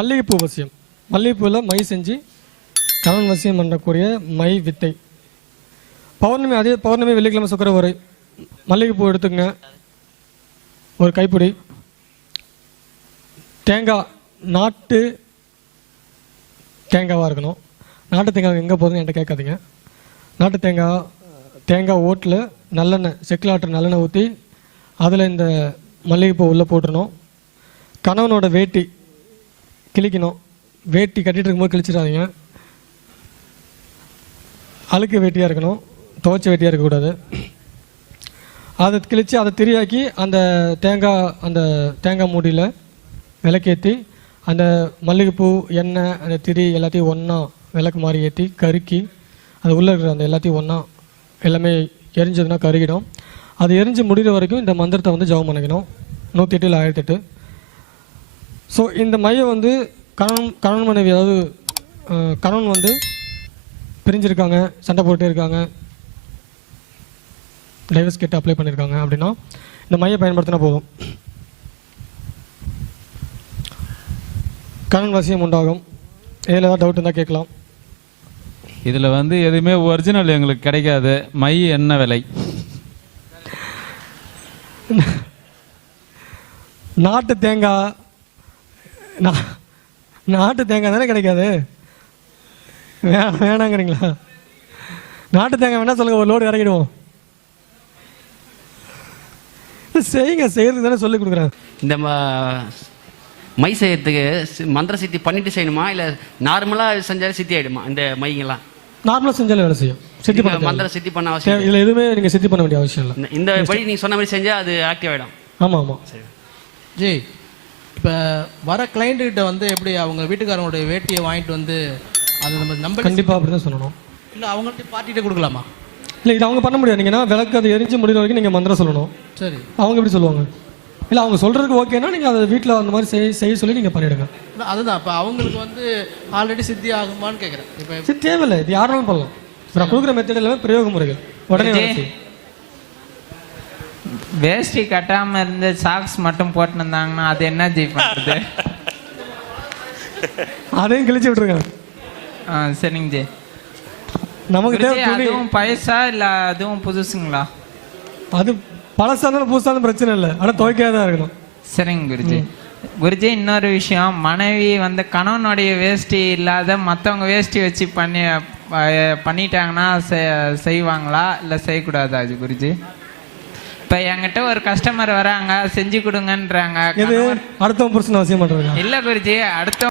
மல்லிகைப்பூ வசியம். மல்லிகைப்பூவில் மை செஞ்சு கணவன் வசியம் பண்ணக்கூடிய மை வித்தை. பௌர்ணமி, அதே பௌர்ணமி வெள்ளிக்கிழமை சுக்கர உரை. மல்லிகைப்பூ எடுத்துக்கங்க, ஒரு கைப்பிடி. தேங்காய், நாட்டு தேங்காவாக இருக்கணும். நாட்டு தேங்காய் எங்கே போகுதுன்னு என்கிட்ட கேட்காதீங்க. நாட்டு தேங்காய், தேங்காய் ஓட்டில் நல்லெண்ணெய், செக்கில் ஆட்டுற நல்லெண்ணெய் ஊற்றி அதில் இந்த மல்லிகைப்பூ உள்ளே போட்டுடணும். கணவனோட வேட்டி கிழிக்கணும். வேட்டி கட்டிகிட்டு இருக்கும்போது கிழிச்சிடாதீங்க. அழுக்கு வேட்டியாக இருக்கணும், துவைச்ச வேட்டியாக இருக்கக்கூடாது. அதை கிழித்து அதை திரியாக்கி அந்த தேங்காய் மூடியில் விளக்கேற்றி அந்த மல்லிகைப்பூ, எண்ணெய், அந்த திரி எல்லாத்தையும் ஒன்றா விளக்கு மாதிரி ஏற்றி கருக்கி அது உள்ளே இருக்கிற அந்த எல்லாத்தையும் ஒன்றா எல்லாமே எரிஞ்சதுன்னா கருகிடும். அது எரிஞ்சு முடிகிற வரைக்கும் இந்த மந்திரத்தை வந்து ஜெபம் பண்ணிக்கணும். 108 இல்லை 1008. ஸோ இந்த மையை வந்து கணவன் மனைவி, அதாவது கணவன் வந்து பிரிஞ்சிருக்காங்க, சண்டை போட்டுட்டே இருக்காங்க, டைவர்ஸ் கேட்டு அப்ளை பண்ணியிருக்காங்க அப்படின்னா இந்த மையை பயன்படுத்தினா போதும், கணவன் வசியம் உண்டாகும். இதில் ஏதாவது டவுட் இருந்தால் கேட்கலாம். இதில் வந்து எதுவுமே ஒரிஜினல் எங்களுக்கு கிடைக்காது. மை என்ன விலை? நாட்டு தேங்காய், நாட்டு தேங்காய் தானே கிடைக்காது. வேணாங்கிறீங்களா? நாட்டு தேங்காய் வேணா சொல்லுங்கள், ஒரு லோடு இறக்கிடுவோம். செய்யுங்க, செய்யறதுக்கு தானே சொல்லி கொடுக்குறேன். இந்த மை செய்யறதுக்கு மந்திர சித்தி பண்ணிட்டு செய்யணுமா, இல்லை நார்மலாக செஞ்சாலும் சித்தி ஆகிடுமா? இந்த மைங்கெல்லாம் நார்மலாக செஞ்சாலும் வேலை செய்யும். சித்தி பண்ண மந்திர சித்தி பண்ண அவசியம் இல்லை. எதுவுமே நீங்கள் சித்தி பண்ண வேண்டிய அவசியம் இல்லை. இந்த படி நீங்கள் சொன்ன மாதிரி செஞ்சால் அது ஆக்டிவ் ஆகிடும். ஆமாம் ஆமாம். சரி ஜி, இப்போ வர கிளைண்ட்டுக்கிட்ட வந்து எப்படி அவங்க வீட்டுக்காரங்களுடைய வேட்டியை வாங்கிட்டு வந்து அதை நம்ம நம்ப கண்டிப்பாக அப்படி தான் சொல்லணும். இல்லை அவங்கள்ட்ட பார்ட்டிகிட்ட கொடுக்கலாமா? இல்லை, இது அவங்க பண்ண முடியாது. நீங்கன்னா விளக்கு அதை எரிஞ்சு முடிகிற வரைக்கும் நீங்கள் மந்திரம் சொல்லணும். சரி, அவங்க எப்படி சொல்லுவாங்க? இல்லை, அவங்க சொல்கிறதுக்கு ஓகேன்னா நீங்கள் அதை வீட்டில் அந்த மாதிரி செய்ய சொல்லி நீங்கள் பண்ணிவிடுங்க. இல்லை அதுதான். இப்போ அவங்களுக்கு வந்து ஆல்ரெடி சித்தி ஆகுமான்னு கேட்குறேன். இப்போ சரி, தேவையில்லை. இது யாராலும் பண்ணலாம். நான் கொடுக்குற மெத்தட் எல்லாமே பிரயோக முறைகள். உடனே வேஷ்டி கட்டாமல் இருந்து சாக்ஸ் மட்டும் போட்டுருந்தாங்கன்னா அது என்ன ஜி பண்ணுறது? அதையும் கிழிச்சு விட்டுருங்க. சரிங்க ஜி. நமக்கு தேவை அதுவும் பழசா இல்லை அதுவும் புதுசுங்களா? அது பழசாலும் புதுசாலும் பிரச்சனை இல்லை, ஆனால் துவைக்காக தான் இருக்கணும். சரிங்க குருஜி. குருஜி, இன்னொரு விஷயம், மனைவி வந்து கணவனுடைய வேஷ்டி இல்லாத மற்றவங்க வேஷ்டி வச்சு பண்ணிட்டாங்கன்னா செய்வாங்களா இல்லை செய்யக்கூடாதா குருஜி? இப்போ என்கிட்ட ஒரு கஸ்டமர் வராங்க, செஞ்சு கொடுங்கன்றாங்க. அடுத்தவங்க புருஷன் அவசியம் பண்ணுறாங்க. இல்லை குருஜி, அடுத்த